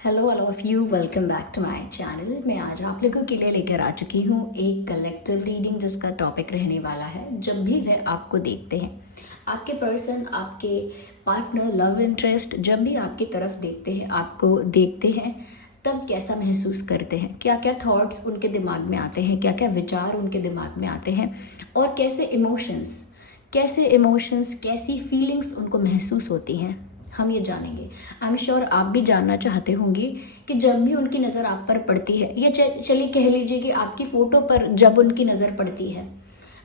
Hello all of you, welcome back to my channel. मैं आज आप लोगों के लिए लेकर आ चुकी हूँ एक कलेक्टिव रीडिंग जिसका टॉपिक रहने वाला है जब भी वह आपको देखते हैं, आपके पर्सन, आपके पार्टनर, लव इंटरेस्ट जब भी आपकी तरफ देखते हैं, आपको देखते हैं, तब कैसा महसूस करते हैं, क्या क्या थॉट्स उनके दिमाग में आते हैं, क्या क्या विचार उनके दिमाग में आते हैं और कैसे इमोशंस कैसी फीलिंग्स उनको महसूस होती हैं, हम ये जानेंगे। आई एम श्योर आप भी जानना चाहते होंगे कि जब भी उनकी नज़र आप पर पड़ती है, ये चलिए कह लीजिए कि आपकी फ़ोटो पर जब उनकी नज़र पड़ती है,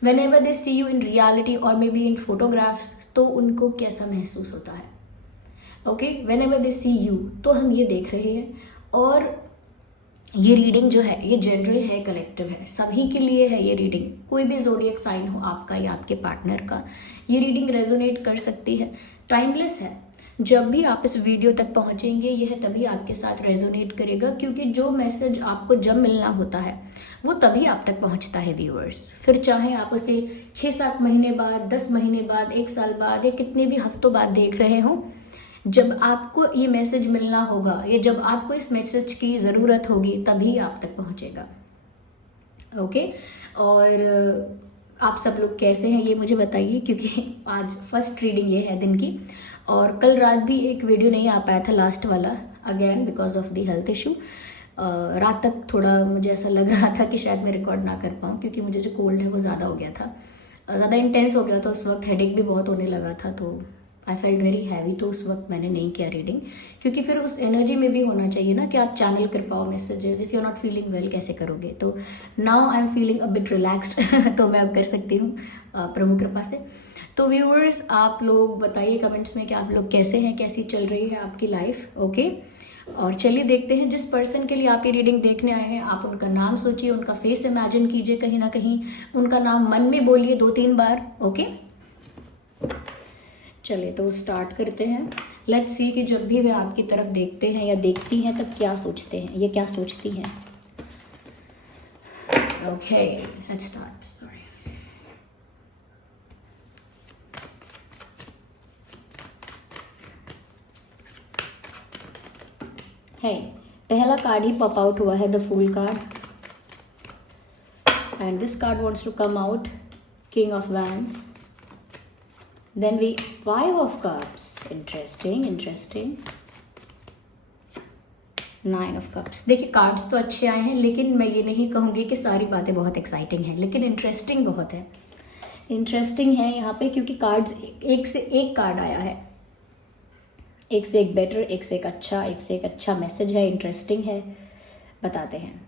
whenever they see you in reality और मे बी इन फोटोग्राफ्स, तो उनको कैसा महसूस होता है। Okay, whenever they see you, तो हम ये देख रहे हैं। और ये रीडिंग जो है ये जनरल है, कलेक्टिव है, सभी के लिए है ये रीडिंग। कोई भी ज़ोडिएक साइन हो आपका या आपके पार्टनर का, ये रीडिंग रेजोनेट कर सकती है, टाइमलेस है। जब भी आप इस वीडियो तक पहुंचेंगे यह तभी आपके साथ रेजोनेट करेगा, क्योंकि जो मैसेज आपको जब मिलना होता है वो तभी आप तक पहुंचता है व्यूअर्स। फिर चाहे आप उसे 6-7 महीने बाद, 10 महीने बाद, 1 साल बाद या कितने भी हफ्तों बाद देख रहे हो, जब आपको ये मैसेज मिलना होगा या जब आपको इस मैसेज की ज़रूरत होगी तभी आप तक पहुंचेगा। ओके, और आप सब लोग कैसे हैं ये मुझे बताइए, क्योंकि आज फर्स्ट रीडिंग ये है दिन की। और कल रात भी एक वीडियो नहीं आ पाया था, लास्ट वाला, again because of the health issue. रात तक थोड़ा मुझे ऐसा लग रहा था कि शायद मैं रिकॉर्ड ना कर पाऊँ, क्योंकि मुझे जो कोल्ड है वो ज़्यादा हो गया था, ज़्यादा इंटेंस हो गया था उस वक्त, हेडेक भी बहुत होने लगा था, तो आई फेल्ट वेरी हैवी। तो उस वक्त मैंने नहीं किया रीडिंग, क्योंकि फिर उस एनर्जी में भी होना चाहिए ना कि आप चैनल कर पाओ messages. If you are not feeling well कैसे करोगे। तो now I am feeling a bit relaxed तो मैं अब कर सकती हूँ प्रभु कृपा से। तो व्यूअर्स, आप लोग बताइए कमेंट्स में कि आप लोग कैसे हैं, कैसी चल रही है आपकी लाइफ। ओके, और चलिए देखते हैं जिस पर्सन के लिए आप ये रीडिंग देखने आए हैं, आप उनका नाम सोचिए, उनका फेस इमेजिन कीजिए, कहीं ना कहीं उनका नाम मन में बोलिए 2-3 बार। ओके, चलिए तो स्टार्ट करते हैं। लेट्स सी कि जब भी वे आपकी तरफ देखते हैं या देखती हैं तब क्या सोचते हैं, ये क्या सोचती हैं। Okay, let's start. सॉरी। है, पहला कार्ड ही पॉप आउट हुआ है, the fool card, and this card wants to come out, king of wands. Then we 5 of cups. Interesting. 9 of cups. देखिए कार्ड्स तो अच्छे आए हैं, लेकिन मैं ये नहीं कहूँगी कि सारी बातें बहुत एक्साइटिंग हैं, लेकिन इंटरेस्टिंग बहुत है। इंटरेस्टिंग है यहाँ पे, क्योंकि कार्ड्स एक से एक कार्ड आया है, एक से एक बेटर, एक से एक अच्छा मैसेज है, इंटरेस्टिंग है। बताते हैं,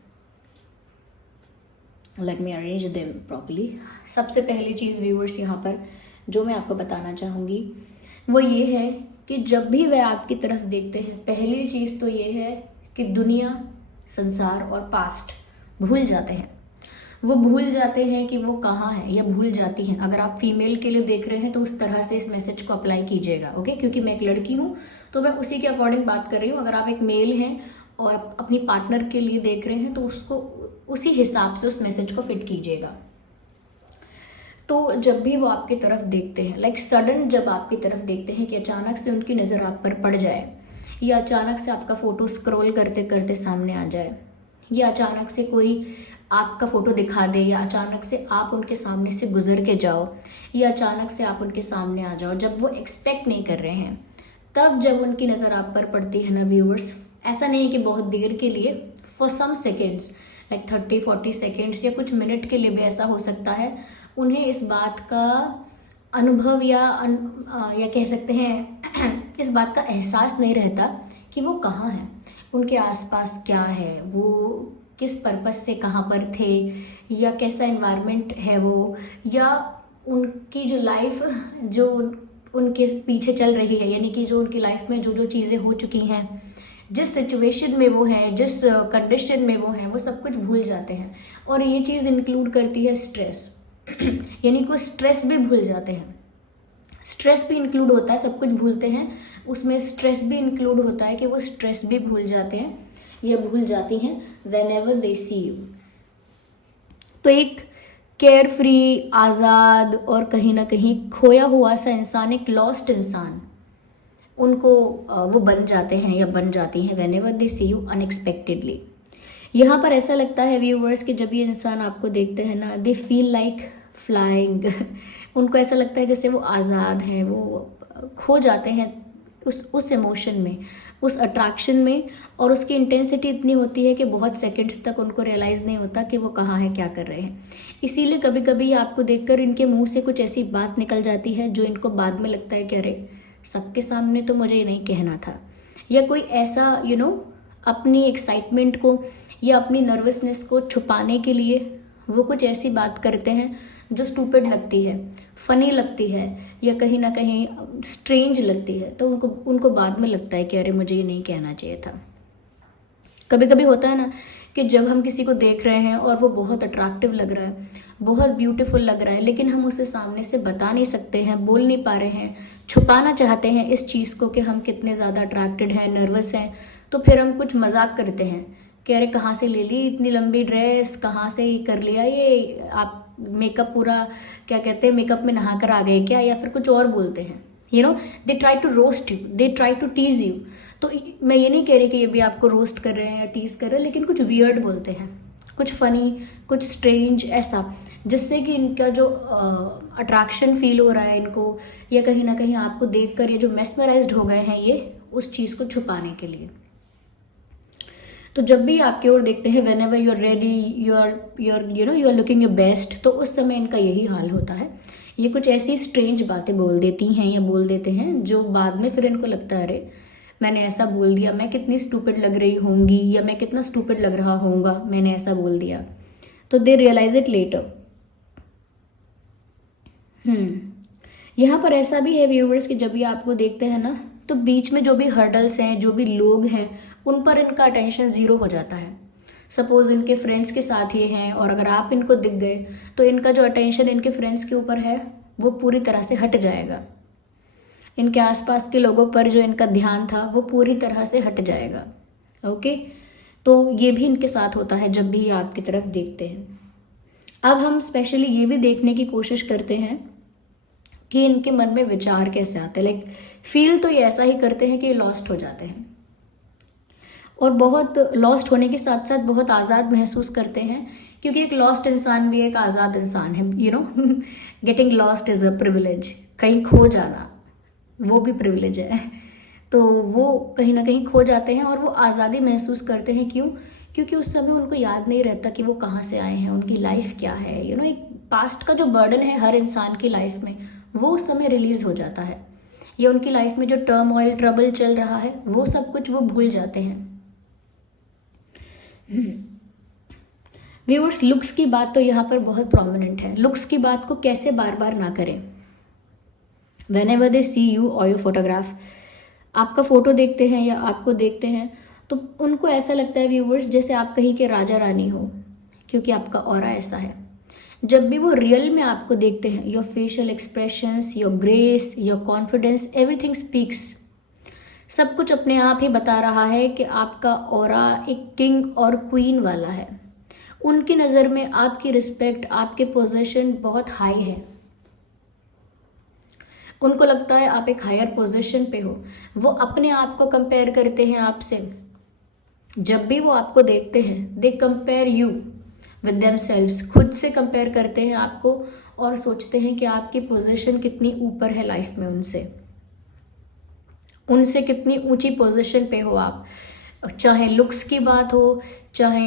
let me arrange them properly. सबसे पहली चीज़ व्यूअर्स यहाँ पर जो मैं आपको बताना चाहूँगी वो ये है कि जब भी वह आपकी तरफ देखते हैं, पहली चीज़ तो ये है कि दुनिया, संसार और पास्ट भूल जाते हैं। वो भूल जाते हैं कि वो कहाँ है, या भूल जाती हैं। अगर आप फीमेल के लिए देख रहे हैं तो उस तरह से इस मैसेज को अप्लाई कीजिएगा। ओके, क्योंकि मैं एक लड़की हूँ तो मैं उसी के अकॉर्डिंग बात कर रही हूँ। अगर आप एक मेल हैं और अपनी पार्टनर के लिए देख रहे हैं तो उसको उसी हिसाब से उस मैसेज को फिट कीजिएगा। तो जब भी वो आपकी तरफ देखते हैं, लाइक सडन जब आपकी तरफ देखते हैं कि अचानक से उनकी नज़र आप पर पड़ जाए, या अचानक से आपका फ़ोटो स्क्रॉल करते करते सामने आ जाए, या अचानक से कोई आपका फ़ोटो दिखा दे, या अचानक से आप उनके सामने से गुजर के जाओ, या अचानक से आप उनके सामने आ जाओ जब वो एक्सपेक्ट नहीं कर रहे हैं, तब जब उनकी नज़र आप पर पड़ती है ना व्यूअर्स, ऐसा नहीं है कि बहुत देर के लिए, for some seconds, like 30-40 seconds या कुछ मिनट के लिए भी ऐसा हो सकता है, उन्हें इस बात का अनुभव या कह सकते हैं इस बात का एहसास नहीं रहता कि वो कहाँ हैं, उनके आसपास क्या है, वो किस पर्पस से कहाँ पर थे, या कैसा एनवायरनमेंट है वो, या उनकी जो लाइफ जो उनके पीछे चल रही है, यानी कि जो उनकी लाइफ में जो जो चीज़ें हो चुकी हैं, जिस सिचुएशन में वो हैं, जिस कंडीशन में वो हैं, वो सब कुछ भूल जाते हैं। और ये चीज़ इंक्लूड करती है स्ट्रेस यानी कि वो स्ट्रेस भी भूल जाते हैं। स्ट्रेस भी इंक्लूड होता है, सब कुछ भूलते हैं, उसमें स्ट्रेस भी इंक्लूड होता है कि वो स्ट्रेस भी भूल जाते हैं या भूल जाती हैं whenever they see you. तो एक केयर फ्री, आज़ाद और कहीं ना कहीं खोया हुआ सा इंसान, एक लॉस्ट इंसान उनको वो बन जाते हैं या बन जाती हैं whenever they see you unexpectedly. यहाँ पर ऐसा लगता है व्यूवर्स कि जब ये इंसान आपको देखते हैं ना, दे फील लाइक फ्लाइंग उनको ऐसा लगता है जैसे वो आज़ाद हैं, वो खो जाते हैं उस इमोशन में, उस अट्रैक्शन में, और उसकी इंटेंसिटी इतनी होती है कि बहुत सेकंड्स तक उनको रियलाइज़ नहीं होता कि वो कहाँ है, क्या कर रहे हैं। इसीलिए कभी कभी आपको देखकर इनके मुंह से कुछ ऐसी बात निकल जाती है जो इनको बाद में लगता है कि अरे सबके सामने तो मुझे ये नहीं कहना था, या कोई ऐसा अपनी एक्साइटमेंट को या अपनी नर्वसनेस को छुपाने के लिए वो कुछ ऐसी बात करते हैं जो स्टूपिड लगती है, फनी लगती है, या कहीं ना कहीं स्ट्रेंज लगती है। तो उनको बाद में लगता है कि अरे मुझे ये नहीं कहना चाहिए था। कभी कभी होता है ना कि जब हम किसी को देख रहे हैं और वो बहुत अट्रैक्टिव लग रहा है, बहुत ब्यूटीफुल लग रहा है, लेकिन हम उसे सामने से बता नहीं सकते हैं, बोल नहीं पा रहे हैं, छुपाना चाहते हैं इस चीज़ को कि हम कितने ज़्यादा अट्रैक्टेड हैं, नर्वस हैं, तो फिर हम कुछ मजाक करते हैं कि अरे कहाँ से ले ली इतनी लंबी ड्रेस, कहाँ से कर लिया ये, आप मेकअप पूरा क्या कहते हैं मेकअप में नहा कर आ गए क्या, या फिर कुछ और बोलते हैं। They try to roast you, they try to tease you. तो मैं ये नहीं कह रही कि ये भी आपको रोस्ट कर रहे हैं या टीज कर रहे हैं, लेकिन कुछ वियर्ड बोलते हैं, कुछ फनी, कुछ स्ट्रेंज ऐसा, जिससे कि इनका जो अट्रैक्शन फील हो रहा है इनको, या कहीं ना कहीं आपको देखकर ये जो मेस्मराइज्ड हो गए हैं ये उस चीज़ को छुपाने के लिए। तो जब भी आपकी ओर देखते हैं whenever you are ready, you are looking your best, तो उस समय इनका यही हाल होता है। ये कुछ ऐसी स्ट्रेंज बातें बोल देती हैं या बोल देते हैं जो बाद में फिर इनको लगता है अरे मैंने ऐसा बोल दिया, मैं कितनी स्टूपिड लग रही होंगी, या मैं कितना स्टूपिड लग रहा होऊंगा, मैंने ऐसा बोल दिया। तो दे रियलाइज इट लेटर। यहाँ पर ऐसा भी है व्यूवर्स कि जब ये आपको देखते हैं ना, तो बीच में जो भी हर्डल्स हैं, जो भी लोग हैं, उन पर इनका अटेंशन ज़ीरो हो जाता है। सपोज इनके फ्रेंड्स के साथ ये हैं और अगर आप इनको दिख गए तो इनका जो अटेंशन इनके फ्रेंड्स के ऊपर है वो पूरी तरह से हट जाएगा। इनके आसपास के लोगों पर जो इनका ध्यान था वो पूरी तरह से हट जाएगा। ओके, तो ये भी इनके साथ होता है जब भी आपकी तरफ देखते हैं। अब हम स्पेशली ये भी देखने की कोशिश करते हैं कि इनके मन में विचार कैसे आते हैं। लाइक फील तो ये ऐसा ही करते हैं कि ये लॉस्ट हो जाते हैं, और बहुत लॉस्ट होने के साथ साथ बहुत आज़ाद महसूस करते हैं, क्योंकि एक लॉस्ट इंसान भी एक आज़ाद इंसान है। Getting lost is a privilege. कहीं खो जाना वो भी प्रिविलेज है। तो वो कहीं ना कहीं खो जाते हैं और वो आज़ादी महसूस करते हैं। क्यों? क्योंकि उस समय उनको याद नहीं रहता कि वो कहाँ से आए हैं, उनकी लाइफ क्या है। एक पास्ट का जो बर्डन है हर इंसान की लाइफ में, वो उस समय रिलीज हो जाता है, या उनकी लाइफ में जो टर्मोइल ट्रबल चल रहा है वो सब कुछ वो भूल जाते हैं। व्यूअर्स, लुक्स की बात तो यहाँ पर बहुत प्रोमिनेंट है। लुक्स की बात को कैसे बार बार ना करें। Whenever they see you और योर फोटोग्राफ, आपका फोटो देखते हैं या आपको देखते हैं तो उनको ऐसा लगता है व्यूअर्स जैसे आप कहीं के राजा रानी हो, क्योंकि आपका ऑरा ऐसा है। जब भी वो रियल में आपको देखते हैं, your facial expressions, your grace, your confidence, everything speaks. सब कुछ अपने आप ही बता रहा है कि आपका ऑरा एक किंग और क्वीन वाला है। उनकी नज़र में आपकी रिस्पेक्ट, आपके पोजीशन बहुत हाई है। उनको लगता है आप एक हायर पोजीशन पे हो। वो अपने आप को कंपेयर करते हैं आपसे। जब भी वो आपको देखते हैं, दे कंपेयर यू विद देमसेल्व्स, खुद से कंपेयर करते हैं आपको और सोचते हैं कि आपकी पोजीशन कितनी ऊपर है लाइफ में उनसे कितनी ऊंची पोजीशन पे हो आप। चाहे लुक्स की बात हो, चाहे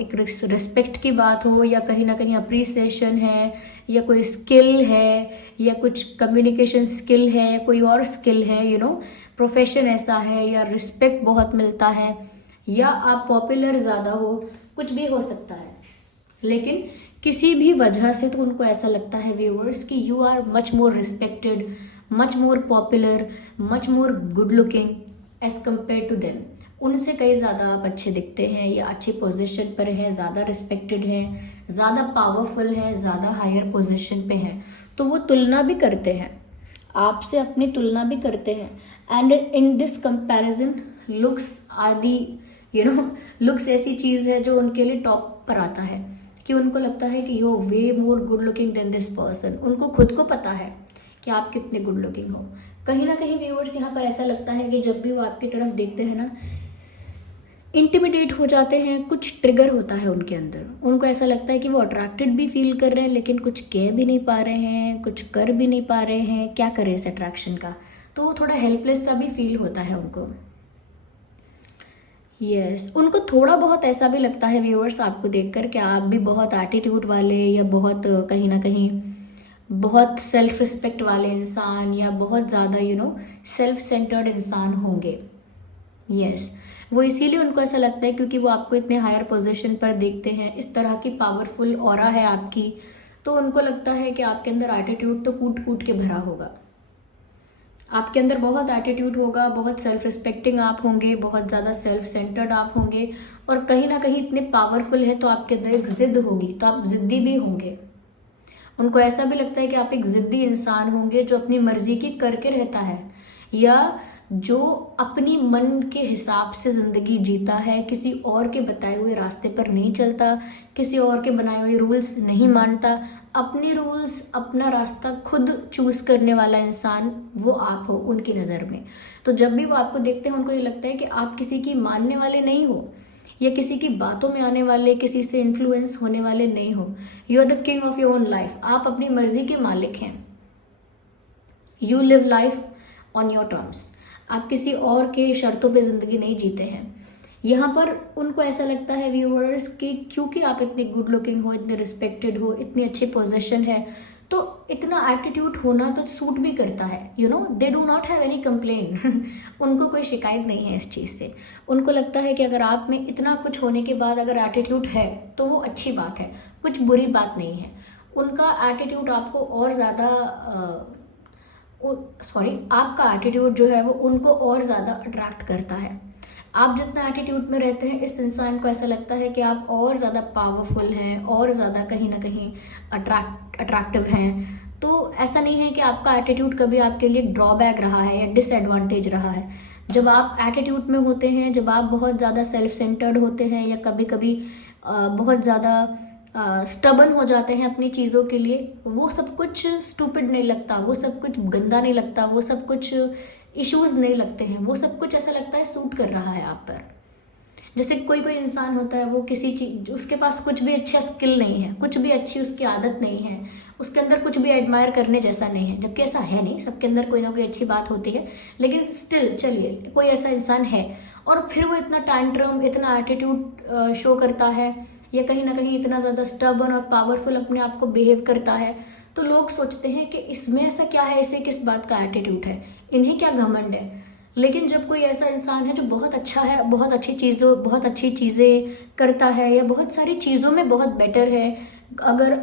एक रिस्पेक्ट की बात हो, या कहीं ना कहीं अप्रिसिएशन है, या कोई स्किल है, या कुछ कम्युनिकेशन स्किल है, या कोई और स्किल है, प्रोफेशन ऐसा है, या रिस्पेक्ट बहुत मिलता है, या आप पॉपुलर ज़्यादा हो, कुछ भी हो सकता है। लेकिन किसी भी वजह से तो उनको ऐसा लगता है व्यूअर्स कि you are much more respected, much more popular, much more good looking as compared to them. उनसे कई ज़्यादा आप अच्छे दिखते हैं, या अच्छी पोजीशन पर हैं, ज़्यादा रिस्पेक्टेड हैं, ज़्यादा पावरफुल हैं, ज़्यादा हायर पोजीशन पे हैं। तो वो तुलना भी करते हैं आपसे, अपनी तुलना भी करते हैं। And in this comparison looks आदि लुक्स ऐसी चीज़ है जो उनके लिए टॉप पर आता है, कि उनको लगता है कि you way more good looking than this person. उनको खुद को पता है कि आप कितने गुड लुकिंग हो। कहीं ना कहीं व्यूअर्स यहाँ पर ऐसा लगता है कि जब भी वो आपकी तरफ देखते हैं ना, इंटिमिडेट हो जाते हैं, कुछ ट्रिगर होता है उनके अंदर। उनको ऐसा लगता है कि वो अट्रैक्टेड भी फील कर रहे हैं लेकिन कुछ कह भी नहीं पा रहे हैं, कुछ कर भी नहीं पा रहे हैं, क्या करें इस अट्रैक्शन का। तो वो थोड़ा हेल्पलेस सा भी फील होता है उनको। यस, उनको थोड़ा बहुत ऐसा भी लगता है व्यूअर्स आपको देखकर कि आप भी बहुत एटीट्यूड वाले या बहुत कहीं ना कहीं बहुत सेल्फ रिस्पेक्ट वाले इंसान या बहुत ज़्यादा सेल्फ सेंटर्ड इंसान होंगे। यस, वो इसीलिए उनको ऐसा लगता है क्योंकि वो आपको इतने हायर पोजीशन पर देखते हैं, इस तरह की पावरफुल ऑरा है आपकी, तो उनको लगता है कि आपके अंदर एटीट्यूड तो कूट कूट के भरा होगा। आपके अंदर बहुत एटीट्यूड होगा, बहुत सेल्फ रिस्पेक्टिंग आप होंगे, बहुत ज़्यादा सेल्फ सेंटर्ड आप होंगे, और कहीं ना कहीं इतने पावरफुल है तो आपके अंदर एक ज़िद होगी, तो आप ज़िद्दी भी होंगे। उनको ऐसा भी लगता है कि आप एक ज़िद्दी इंसान होंगे जो अपनी मर्जी की करके रहता है, या जो अपनी मन के हिसाब से ज़िंदगी जीता है, किसी और के बताए हुए रास्ते पर नहीं चलता, किसी और के बनाए हुए रूल्स नहीं मानता, अपने रूल्स अपना रास्ता खुद चूज़ करने वाला इंसान वो आप हो उनकी नज़र में। तो जब भी वो आपको देखते हैं उनको ये लगता है कि आप किसी की मानने वाले नहीं हो, या किसी की बातों में आने वाले, किसी से इन्फ्लुएंस होने वाले नहीं हो। You are the king of your own life, आप अपनी मर्जी के मालिक हैं। You live life on your terms, आप किसी और के शर्तों पे ज़िंदगी नहीं जीते हैं। यहाँ पर उनको ऐसा लगता है व्यूअर्स कि क्योंकि आप इतने गुड लुकिंग हो, इतने रिस्पेक्टेड हो, इतनी अच्छी पोजीशन है, तो इतना एटीट्यूड होना तो सूट भी करता है। They do not have any complain उनको कोई शिकायत नहीं है इस चीज़ से। उनको लगता है कि अगर आप में इतना कुछ होने के बाद अगर एटीट्यूड है तो वो अच्छी बात है, कुछ बुरी बात नहीं है। उनका एटीट्यूड आपको और ज़्यादा आपका एटीट्यूड जो है वो उनको और ज़्यादा अट्रैक्ट करता है। आप जितना एटीट्यूड में रहते हैं, इस इंसान को ऐसा लगता है कि आप और ज़्यादा पावरफुल हैं, और ज़्यादा कहीं ना कहीं अट्रैक्टिव हैं। तो ऐसा नहीं है कि आपका एटीट्यूड कभी आपके लिए ड्रॉबैक रहा है या डिसएडवांटेज रहा है। जब आप एटीट्यूड में होते हैं, जब आप बहुत ज़्यादा सेल्फ सेंटर्ड होते हैं, या कभी कभी बहुत ज़्यादा स्टबन हो जाते हैं अपनी चीज़ों के लिए, वो सब कुछ स्टूपिड नहीं लगता, वो सब कुछ गंदा नहीं लगता, वो सब कुछ इश्यूज नहीं लगते हैं, वो सब कुछ ऐसा लगता है सूट कर रहा है आप पर। जैसे कोई कोई इंसान होता है, वो किसी चीज, उसके पास कुछ भी अच्छा स्किल नहीं है, कुछ भी अच्छी उसकी आदत नहीं है, उसके अंदर कुछ भी एडमायर करने जैसा नहीं है, जबकि ऐसा है नहीं, सबके अंदर कोई ना कोई अच्छी बात होती है, लेकिन स्टिल चलिए कोई ऐसा इंसान है और फिर वो इतना टैंट्रम, इतना एटीट्यूड शो करता है, या कहीं ना कहीं इतना ज़्यादा स्टबर्न और पावरफुल अपने आप को बिहेव करता है, तो लोग सोचते हैं कि इसमें ऐसा क्या है, इसे किस बात का एटीट्यूड है, इन्हें क्या घमंड है। लेकिन जब कोई ऐसा इंसान है जो बहुत अच्छा है, बहुत अच्छी चीज़ें करता है, या बहुत सारी चीज़ों में बहुत बेटर है, अगर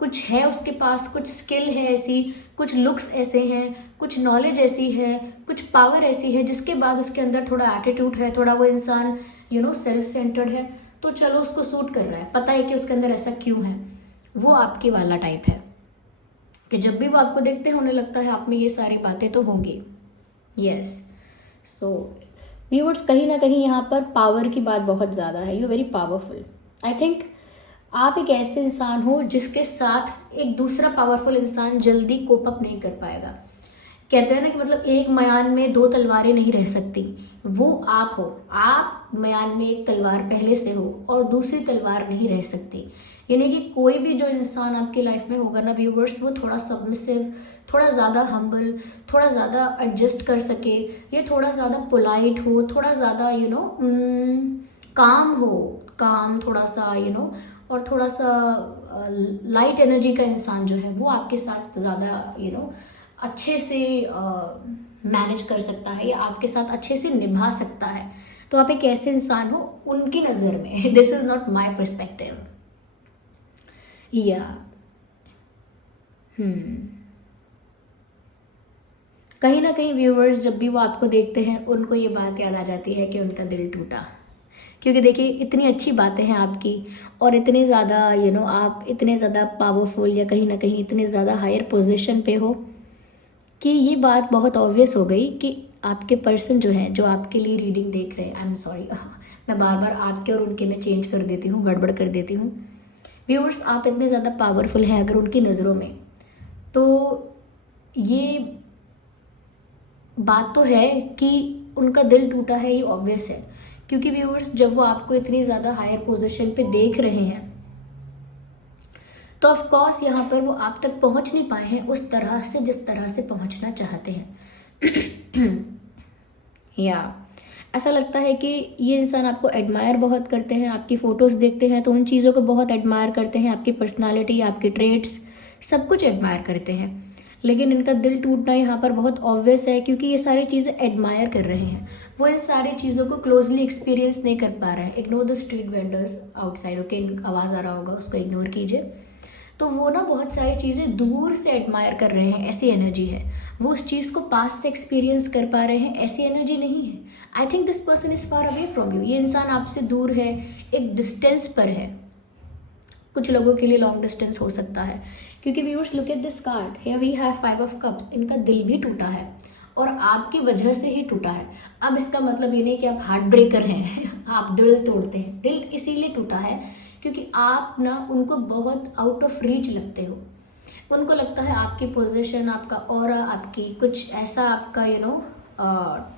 कुछ है उसके पास, कुछ स्किल है ऐसी, कुछ लुक्स ऐसे हैं, कुछ नॉलेज ऐसी है, कुछ पावर ऐसी है, जिसके बाद उसके अंदर थोड़ा एटीट्यूड है, थोड़ा वो इंसान सेल्फ सेंटर्ड है, तो चलो उसको सूट कर रहा है, पता है कि उसके अंदर ऐसा क्यों है। वो आपके वाला टाइप है कि जब भी वो आपको देखते हैं उन्हें लगता है आप में ये सारी बातें तो होंगी। यस, सो व्यूअर्स, कहीं ना कहीं यहाँ पर पावर की बात बहुत ज़्यादा है। You very powerful. I think आप एक ऐसे इंसान हो जिसके साथ एक दूसरा पावरफुल इंसान जल्दी कोप अप नहीं कर पाएगा। कहते हैं ना कि मतलब एक मयान में दो तलवारें नहीं रह सकती, वो आप हो। आप मयान में एक तलवार पहले से हो और दूसरी तलवार नहीं रह सकती। यानी कि कोई भी जो इंसान आपकी लाइफ में होगा ना व्यूवर्स, वो थोड़ा सबमिसिव, थोड़ा ज़्यादा हम्बल, थोड़ा ज़्यादा एडजस्ट कर सके, ये थोड़ा ज़्यादा पोलाइट हो, थोड़ा ज़्यादा काम हो, काम थोड़ा सा और थोड़ा सा लाइट एनर्जी का इंसान जो है वो आपके साथ ज़्यादा अच्छे से मैनेज कर सकता है, या आपके साथ अच्छे से निभा सकता है। तो आप एक ऐसे इंसान हो उनकी नज़र में। This is not my perspective. या कहीं ना कहीं व्यूअर्स जब भी वो आपको देखते हैं उनको ये बात याद आ जाती है कि उनका दिल टूटा, क्योंकि देखिए इतनी अच्छी बातें हैं आपकी, और इतने ज़्यादा आप इतने ज़्यादा पावरफुल, या कहीं ना कहीं इतने ज़्यादा हायर पोजीशन पे हो कि ये बात बहुत ऑब्वियस हो गई कि आपके पर्सन जो है, जो आपके लिए रीडिंग देख रहे हैं, आई एम सॉरी मैं बार बार आपके और उनके में चेंज कर देती हूँ, गड़बड़ कर देती हूँ। व्यूअर्स, आप इतने ज़्यादा पावरफुल हैं अगर उनकी नज़रों में, तो ये बात तो है कि उनका दिल टूटा है, ये ऑब्वियस है, क्योंकि व्यूअर्स जब वो आपको इतनी ज़्यादा हायर पोजीशन पे देख रहे हैं तो ऑफ कोर्स यहाँ पर वो आप तक पहुँच नहीं पाए हैं उस तरह से जिस तरह से पहुँचना चाहते हैं। या ऐसा लगता है कि ये इंसान आपको एडमायर बहुत करते हैं, आपकी फ़ोटोज़ देखते हैं तो उन चीज़ों को बहुत एडमायर करते हैं, आपकी पर्सनालिटी, आपके ट्रेड्स, सब कुछ एडमायर करते हैं। लेकिन इनका दिल टूटना यहाँ पर बहुत ऑब्वियस है, क्योंकि ये सारी चीज़ें एडमायर कर रहे हैं, वो इन सारी चीज़ों को क्लोजली एक्सपीरियंस नहीं कर पा रहे हैं। Ignore the street vendors outside, okay, आवाज़ आ रहा होगा उसको इग्नोर कीजिए। तो वो ना बहुत सारी चीज़ें दूर से एडमायर कर रहे हैं, ऐसी एनर्जी है। वो उस चीज़ को पास से एक्सपीरियंस कर पा रहे हैं, ऐसी एनर्जी नहीं है। I think this person is far away from you. ये इंसान आपसे दूर है, एक डिस्टेंस पर है। कुछ लोगों के लिए लॉन्ग डिस्टेंस हो सकता है, क्योंकि viewers look at this card, here we have 5 of cups. इनका दिल भी टूटा है और आपकी वजह से ही टूटा है। अब इसका मतलब ये नहीं कि आप हार्ट ब्रेकर हैं आप दिल तोड़ते हैं। दिल इसीलिए टूटा है क्योंकि आप ना उनको बहुत आउट ऑफ रीच लगते हो। उनको लगता है आपकी पोजीशन, आपका ऑरा, आपकी कुछ ऐसा आपका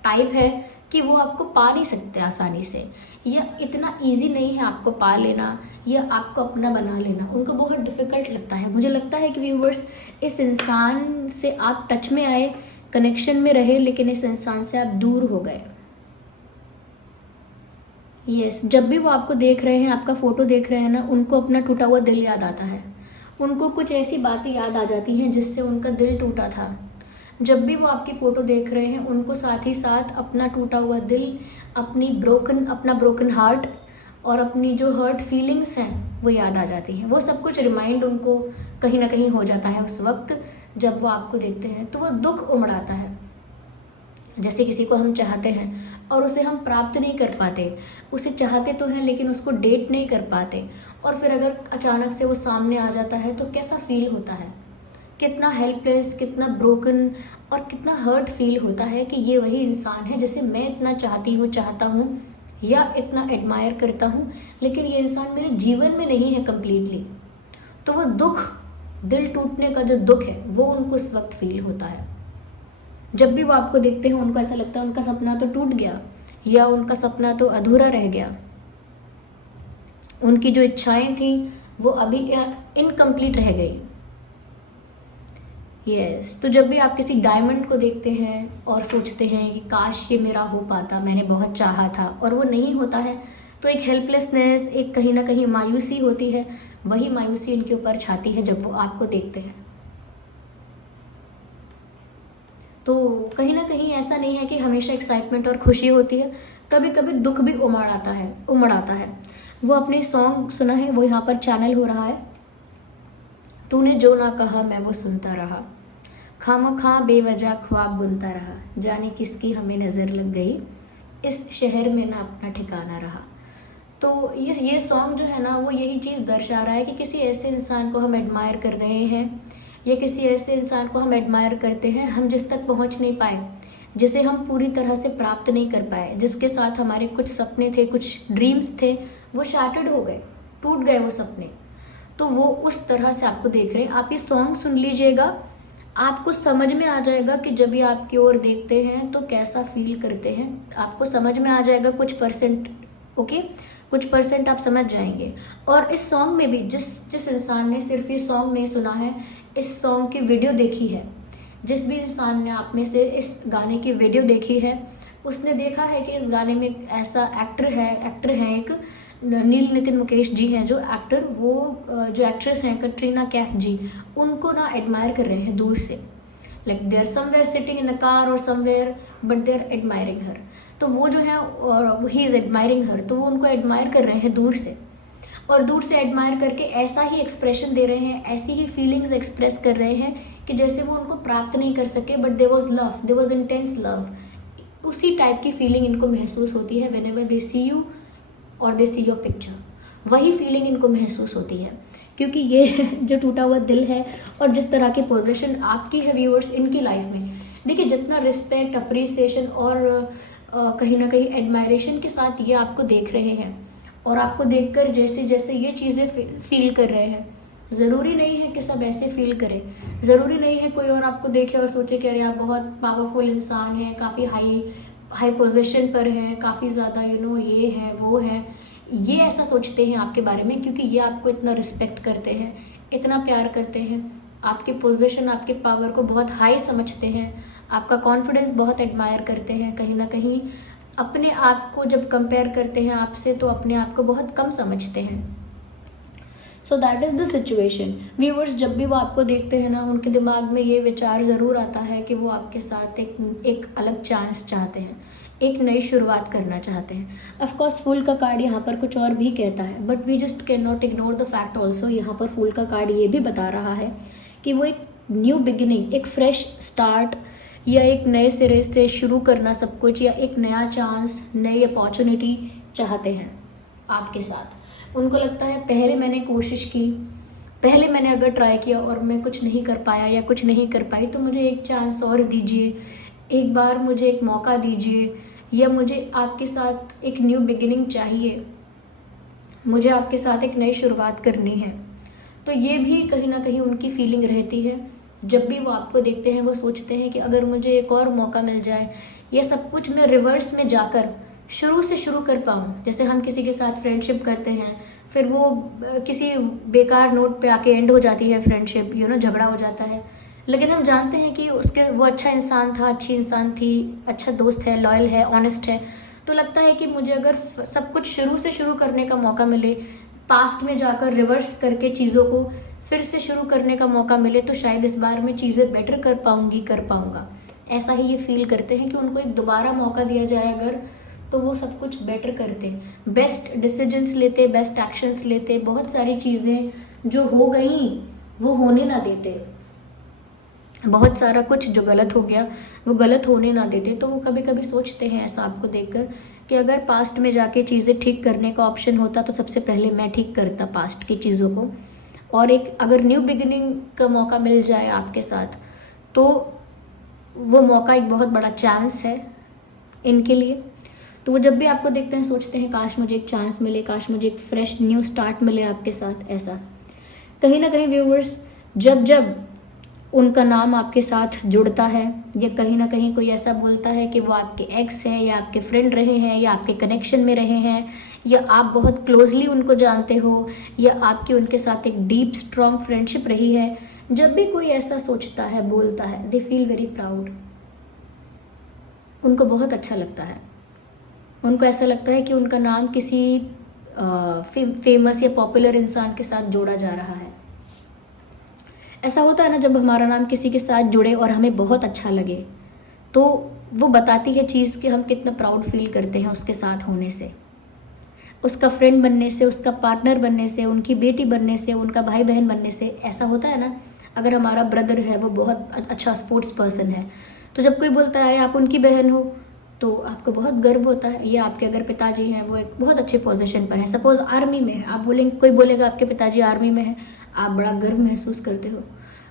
टाइप है कि वो आपको पा नहीं सकते आसानी से, या इतना इजी नहीं है आपको पा लेना या आपको अपना बना लेना। उनको बहुत डिफ़िकल्ट लगता है। मुझे लगता है कि व्यूवर्स इस इंसान से आप टच में आए, कनेक्शन में रहे, लेकिन इस इंसान से आप दूर हो गए। यस, जब भी वो आपको देख रहे हैं, आपका फ़ोटो देख रहे हैं ना, उनको अपना टूटा हुआ दिल याद आता है। उनको कुछ ऐसी बातें याद आ जाती हैं जिससे उनका दिल टूटा था। जब भी वो आपकी फ़ोटो देख रहे हैं, उनको साथ ही साथ अपना टूटा हुआ दिल, अपना ब्रोकन हार्ट और अपनी जो हर्ट फीलिंग्स हैं वो याद आ जाती हैं। वो सब कुछ रिमाइंड उनको कहीं ना कहीं हो जाता है उस वक्त जब वो आपको देखते हैं। तो वो दुख उमड़ाता है। जैसे किसी को हम चाहते हैं और उसे हम प्राप्त नहीं कर पाते, उसे चाहते तो हैं लेकिन उसको डेट नहीं कर पाते, और फिर अगर अचानक से वो सामने आ जाता है तो कैसा फील होता है, कितना हेल्पलेस, कितना ब्रोकन और कितना हर्ट फील होता है कि ये वही इंसान है जिसे मैं इतना चाहता हूँ या इतना एडमायर करता हूँ, लेकिन ये इंसान मेरे जीवन में नहीं है कम्प्लीटली। तो वो दुख, दिल टूटने का जो दुख है वो उनको उस वक्त फील होता है। जब भी वो आपको देखते हैं उनको ऐसा लगता है उनका सपना तो टूट गया या उनका सपना तो अधूरा रह गया। उनकी जो इच्छाएं थी वो अभी इनकम्प्लीट रह गई। यस, तो जब भी आप किसी डायमंड को देखते हैं और सोचते हैं कि काश ये मेरा हो पाता, मैंने बहुत चाहा था, और वो नहीं होता है, तो एक हेल्पलेसनेस, एक कहीं ना कहीं मायूसी होती है। वही मायूसी इनके ऊपर छाती है जब वो आपको देखते हैं। तो कहीं ना कहीं ऐसा नहीं है कि हमेशा एक्साइटमेंट और खुशी होती है, कभी कभी दुख भी उमड़ आता है। वो अपने सॉन्ग सुना है, वो यहाँ पर चैनल हो रहा है। तूने जो ना कहा मैं वो सुनता रहा, खामखा बेवजह ख्वाब बुनता रहा, जाने किसकी हमें नज़र लग गई, इस शहर में ना अपना ठिकाना रहा। तो ये सॉन्ग जो है ना वो यही चीज़ दर्शा रहा है कि किसी ऐसे इंसान को हम एडमायर कर रहे हैं या किसी ऐसे इंसान को हम एडमायर करते हैं हम जिस तक पहुंच नहीं पाए, जिसे हम पूरी तरह से प्राप्त नहीं कर पाए, जिसके साथ हमारे कुछ सपने थे, कुछ ड्रीम्स थे, वो शैटर्ड हो गए, टूट गए वो सपने। तो वो उस तरह से आपको देख रहे हैं। आप ये सॉन्ग सुन लीजिएगा, आपको समझ में आ जाएगा कि जब ये आपकी ओर देखते हैं तो कैसा फील करते हैं। आपको समझ में आ जाएगा कुछ परसेंट, ओके, कुछ परसेंट आप समझ जाएंगे। और इस सॉन्ग में भी जिस इंसान ने सिर्फ ये सॉन्ग नहीं सुना है, इस सॉन्ग की वीडियो देखी है, जिस भी इंसान ने आप में से इस गाने की वीडियो देखी है, उसने देखा है कि इस गाने में एक ऐसा एक्टर है एक नील नितिन मुकेश जी हैं जो एक्टर, वो जो एक्ट्रेस हैं कटरीना कैफ जी, उनको ना एडमायर कर रहे हैं दूर से। Like they are somewhere sitting in a car और somewhere but they are admiring her. तो वो जो है ही इज़ एडमायरिंग हर, तो वो उनको एडमायर कर रहे हैं दूर से, और दूर से एडमायर करके ऐसा ही एक्सप्रेशन दे रहे हैं, ऐसी ही फीलिंग्स एक्सप्रेस कर रहे हैं कि जैसे वो उनको प्राप्त नहीं कर सके, but there was love, there was intense love. उसी टाइप की फीलिंग इनको महसूस होती है व्हेनेवर दे सी यू और दे सी योर पिक्चर, वही फीलिंग इनको महसूस होती है। क्योंकि ये जो टूटा हुआ दिल है और जिस तरह की पोजीशन आपकी है व्यूअर्स इनकी लाइफ में, देखिए जितना रिस्पेक्ट, अप्रिसिएशन और कहीं ना कहीं एडमायरेशन के साथ ये आपको देख रहे हैं और आपको देखकर जैसे जैसे ये चीज़ें फील कर रहे हैं, ज़रूरी नहीं है कि सब ऐसे फील करें, ज़रूरी नहीं है कोई और आपको देखे और सोचे कि अरे आप बहुत पावरफुल इंसान हैं, काफ़ी हाई हाई पोजीशन पर हैं, काफ़ी ज़्यादा ये है वो है। ये ऐसा सोचते हैं आपके बारे में क्योंकि ये आपको इतना रिस्पेक्ट करते हैं, इतना प्यार करते हैं, आपकी पोजीशन आपके पावर को बहुत हाई समझते हैं, आपका कॉन्फिडेंस बहुत एडमायर करते हैं। कहीं ना कहीं अपने आप को जब कंपेयर करते हैं आपसे तो अपने आप को बहुत कम समझते हैं। So that is the situation. Viewers जब भी वो आपको देखते हैं ना, उनके दिमाग में ये विचार ज़रूर आता है कि वो आपके साथ एक अलग चांस चाहते हैं, एक नई शुरुआत करना चाहते हैं। ऑफकोर्स फूल का कार्ड यहाँ पर कुछ और भी कहता है, but we just can not ignore the fact also. यहाँ पर फूल का कार्ड ये भी बता रहा है कि वो एक न्यू बिगिनिंग, एक फ्रेश स्टार्ट या एक नए सिरे से शुरू करना सब कुछ, या एक नया चांस, नई अपॉर्चुनिटी चाहते हैं आपके साथ। उनको लगता है पहले मैंने कोशिश की, पहले मैंने अगर ट्राई किया और मैं कुछ नहीं कर पाया या कुछ नहीं कर पाई तो मुझे एक चांस और दीजिए, एक बार मुझे एक मौका दीजिए, या मुझे आपके साथ एक न्यू बिगिनिंग चाहिए, मुझे आपके साथ एक नई शुरुआत करनी है। तो ये भी कहीं ना कहीं उनकी फीलिंग रहती है। जब भी वो आपको देखते हैं वो सोचते हैं कि अगर मुझे एक और मौका मिल जाए, या सब कुछ मैं रिवर्स में जाकर शुरू से शुरू कर पाऊँ। जैसे हम किसी के साथ फ्रेंडशिप करते हैं, फिर वो किसी बेकार नोट पे आके एंड हो जाती है फ्रेंडशिप, झगड़ा हो जाता है, लेकिन हम जानते हैं कि वो अच्छा इंसान था, अच्छी इंसान थी, अच्छा दोस्त है, लॉयल है, ऑनेस्ट है। तो लगता है कि मुझे अगर सब कुछ शुरू से शुरू करने का मौका मिले, पास्ट में जाकर रिवर्स करके चीज़ों को फिर से शुरू करने का मौका मिले, तो शायद इस बार मैं चीज़ें बेटर कर पाऊँगा। ऐसा ही ये फील करते हैं कि उनको एक दोबारा मौका दिया जाए अगर, तो वो सब कुछ बेटर करते, बेस्ट डिसीजंस लेते, बेस्ट एक्शंस लेते, बहुत सारी चीज़ें जो हो गई वो होने ना देते, बहुत सारा कुछ जो गलत हो गया वो गलत होने ना देते। तो वो कभी कभी सोचते हैं ऐसा आपको देखकर कि अगर पास्ट में जाके चीज़ें ठीक करने का ऑप्शन होता तो सबसे पहले मैं ठीक करता पास्ट की चीज़ों को, और एक अगर न्यू बिगिनिंग का मौका मिल जाए आपके साथ तो वो मौका एक बहुत बड़ा चांस है इनके लिए। तो वो जब भी आपको देखते हैं सोचते हैं काश मुझे एक चांस मिले, काश मुझे एक फ्रेश न्यू स्टार्ट मिले आपके साथ। ऐसा कहीं ना कहीं व्यूअर्स जब जब उनका नाम आपके साथ जुड़ता है, या कहीं ना कहीं कोई ऐसा बोलता है कि वो आपके एक्स हैं या आपके फ्रेंड रहे हैं या आपके कनेक्शन में रहे हैं, या आप बहुत क्लोजली उनको जानते हो, या आपकी उनके साथ एक डीप स्ट्रॉन्ग फ्रेंडशिप रही है, जब भी कोई ऐसा सोचता है, बोलता है, दे फील वेरी प्राउड। उनको बहुत अच्छा लगता है, उनको ऐसा लगता है कि उनका नाम किसी फेमस या पॉपुलर इंसान के साथ जोड़ा जा रहा है। ऐसा होता है ना, जब हमारा नाम किसी के साथ जुड़े और हमें बहुत अच्छा लगे तो वो बताती है चीज़ कि हम कितना प्राउड फील करते हैं उसके साथ होने से, उसका फ्रेंड बनने से, उसका पार्टनर बनने से, उनकी बेटी बनने से, उनका भाई बहन बनने से। ऐसा होता है ना, अगर हमारा ब्रदर है वो बहुत अच्छा स्पोर्ट्स पर्सन है, तो जब कोई बोलता है आप उनकी बहन हो तो आपको बहुत गर्व होता है। या आपके अगर पिताजी हैं वो एक बहुत अच्छे पोजीशन पर हैं, सपोज आर्मी में है, आप बोलेंगे, कोई बोलेगा आपके पिताजी आर्मी में है, आप बड़ा गर्व महसूस करते हो।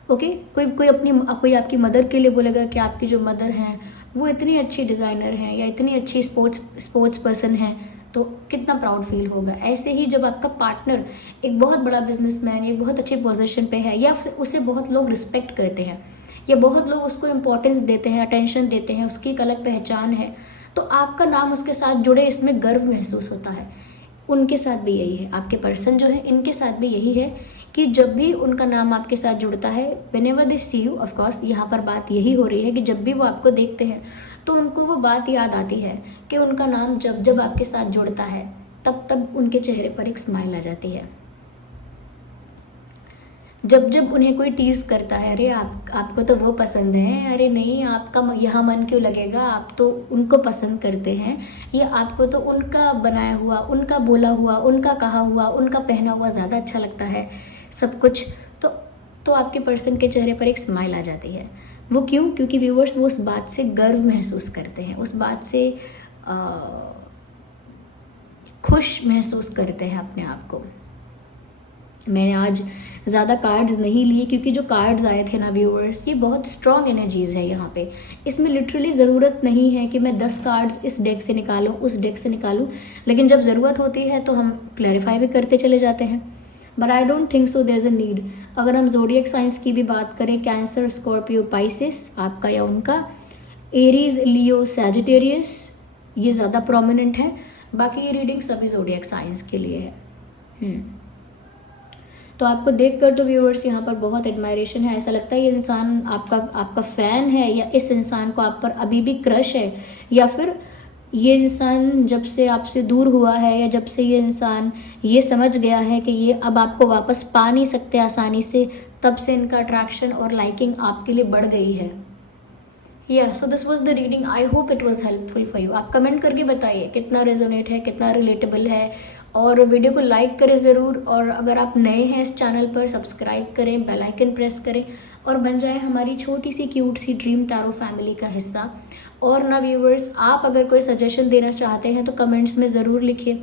ओके, कोई आपकी मदर के लिए बोलेगा कि आपकी जो मदर हैं वो इतनी अच्छी डिज़ाइनर हैं या इतनी अच्छी स्पोर्ट्स पर्सन हैं, तो कितना प्राउड फील होगा। ऐसे ही जब आपका पार्टनर एक बहुत बड़ा बिजनेसमैन, एक बहुत अच्छी पोजीशन पे है, या उसे बहुत लोग रिस्पेक्ट करते हैं, या बहुत लोग उसको इम्पोर्टेंस देते हैं, अटेंशन देते हैं, उसकी एक अलग पहचान है, तो आपका नाम उसके साथ जुड़े, इसमें गर्व महसूस होता है। उनके साथ भी यही है, आपके पर्सन जो है इनके साथ भी यही है कि जब भी उनका नाम आपके साथ जुड़ता है, whenever they see you, of course यहाँ पर बात यही हो रही है कि जब भी वो आपको देखते हैं तो उनको वो बात याद आती है कि उनका नाम जब जब आपके साथ जुड़ता है तब तब उनके चेहरे पर एक स्माइल आ जाती है। जब जब उन्हें कोई टीज करता है, अरे आपको तो वो पसंद है, अरे नहीं आपका यहाँ मन क्यों लगेगा, आप तो उनको पसंद करते हैं, या आपको तो उनका बनाया हुआ, उनका बोला हुआ, उनका कहा हुआ, उनका पहना हुआ ज़्यादा अच्छा लगता है सब कुछ, तो आपके पर्सन के चेहरे पर एक स्माइल आ जाती है। वो क्यों? क्योंकि व्यूअर्स वो उस बात से गर्व महसूस करते हैं, उस बात से खुश महसूस करते हैं अपने आप को। मैंने आज ज़्यादा कार्ड्स नहीं लिए क्योंकि जो कार्ड्स आए थे ना व्यूअर्स, ये बहुत स्ट्रॉन्ग एनर्जीज़ है यहाँ पे। इसमें लिटरली ज़रूरत नहीं है कि मैं 10 कार्ड्स इस डेक से निकालूँ, उस डेक से निकालूँ, लेकिन जब ज़रूरत होती है तो हम क्लैरिफाई भी करते चले जाते हैं। But I don't think so there is a need. अगर हम ज़ोडिएक साइंस की भी बात करें, कैंसर, स्कॉर्पियो, पाइसिस आपका या उनका, एरीज, लियो, सैजिटेरियस, ये ज़्यादा प्रोमिनेंट है। बाकी ये रीडिंग सभी ज़ोडिएक साइंस के लिए है। तो आपको देखकर तो व्यूअर्स यहाँ पर बहुत एडमायरेशन है, ऐसा लगता है ये इंसान आपका फ़ैन है, या इस इंसान को आप पर अभी भी क्रश है, या फिर ये इंसान जब से आपसे दूर हुआ है, या जब से ये इंसान ये समझ गया है कि ये अब आपको वापस पा नहीं सकते आसानी से, तब से इनका अट्रैक्शन और लाइकिंग आपके लिए बढ़ गई है। So this was the reading, I hope it was helpful for you. आप कमेंट करके बताइए कितना रेजोनेट है, कितना रिलेटेबल है, और वीडियो को लाइक करें ज़रूर। और अगर आप नए हैं इस चैनल पर, सब्सक्राइब करें, बेल आइकन प्रेस करें और बन जाए हमारी छोटी सी क्यूट सी ड्रीम टैरो फैमिली का हिस्सा। और ना व्यूवर्स, आप अगर कोई सजेशन देना चाहते हैं तो कमेंट्स में ज़रूर लिखिए।